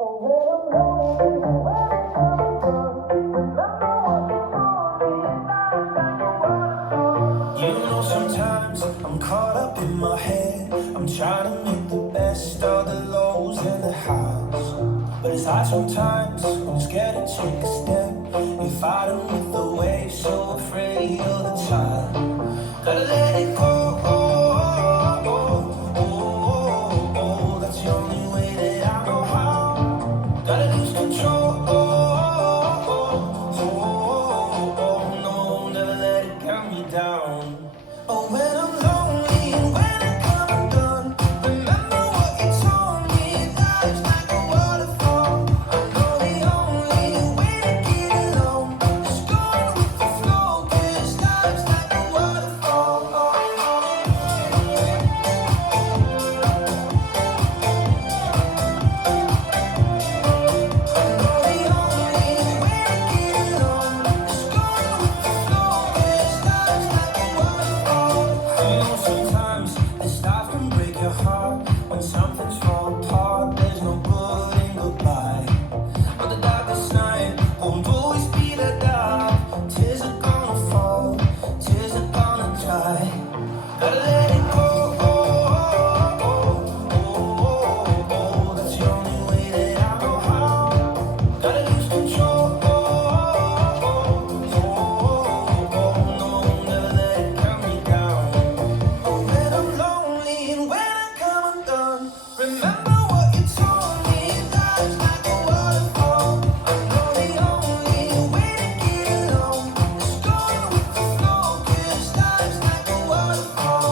You know, sometimes I'm caught up in my head. I'm trying to make the best of the lows and the highs. But it's hard sometimes, I'm scared to take a step. You're fighting with the waves, so afraid of the tide. Gotta let it go. That's the only way that I know how. Gotta lose control. No, never let it count me down. Oh, when I'm lonely and when I come undone, remember what you told me. Life's like a waterfall. I know the only way to get along is going with the flow, 'cause life's like a waterfall. Sometimes this life can break your heart. When something's fall apart, there's no good in goodbye. On the darkest night, won't always be the dark. Tears are gonna fall, tears are gonna dry. Gotta let it go. That's the only way that I know how. Gotta lose control. No, never let it count me down. When I'm lonely and when I come undone, remember what you told me. Life's like a waterfall. I know the only way to get along is going with the flow, 'cause life's like a waterfall.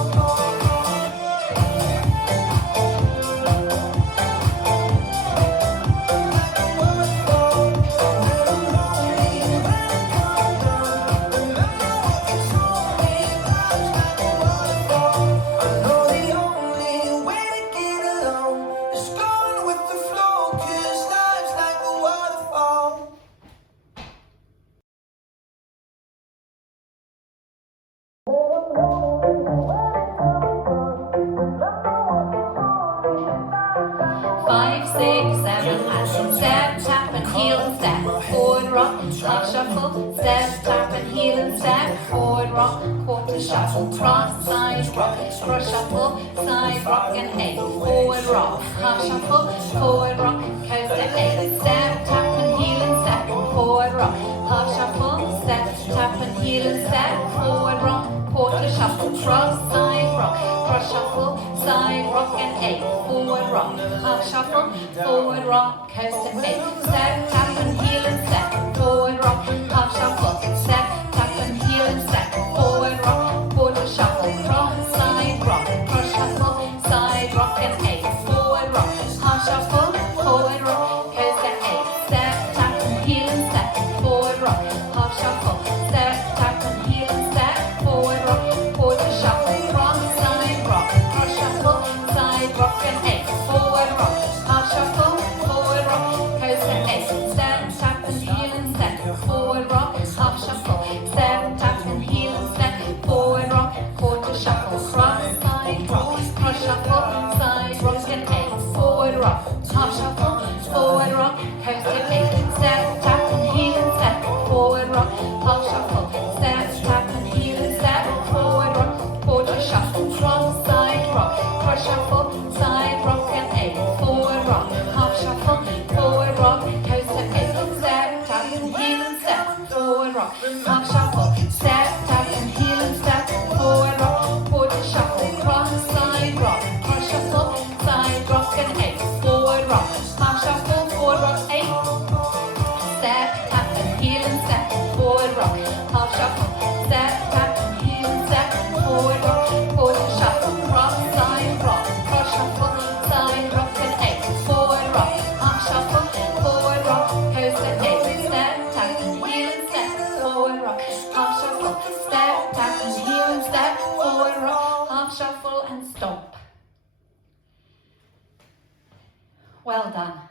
Five, six, seven, and step, tap and heel and step, forward rock, half shuffle, step, tap and heel and step, forward rock, quarter shuffle, cross, side rock, cross shuffle, side rock and eight, forward rock, half shuffle, forward rock, coaster eight, step, tap and heel and step, forward rock, half shuffle, step, tap and heel and step, forward rock, quarter shuffle, cross, side rock, cross shuffle, side rock and eight, forward rock, half shuffle, forward rock, coaster eight, step, tap and heel and step, forward rock, half shuffle, step, tap and heel and step, forward rock, quarter shuffle, cross, side rock, cross shuffle, side rock and eight, forward rock, half shuffle, forward rock, coaster eight, step, tap and heel and step, forward rock, half shuffle, step, tap and heel and step, forward rock, quarter shuffle, cross, side rock, cross shuffle, side rock and eight, forward rock, half shuffle, forward rock, coaster eight, step, tap and heel and step, forward rock, half shuffle, step, tap and heel and step, forward rock, quarter shuffle, cross, side rock, cross shuffle, side rock and eight, forward rock, half shuffle, forward rock, coaster eight, step, tap and heel and step, forward rock, half shuffle, step, tap and heel and step, forward rock, quarter shuffle, cross, side rock, cross shuffle, side rock and eight, forward rock, half shuffle, forward rock, coaster eight, step, tap and heel and step, forward rock, half shuffle, step, tap and heel and step, forward rock, quarter shuffle, cross, side rock, cross shuffle, side rock and eight, forward rock, half shuffle, forward rock eight, step, tap and heel and step, forward rock, half shuffle, step, tap and heel and step, forward rock, quarter shuffle, cross, side rock, cross shuffle, side rock and eight, forward rock, half shuffle, forward rock, coaster eight, step, tap and heel and step, forward rock, half shuffle, step, tap and heel and step, forward rock, half shuffle and stomp. Well done.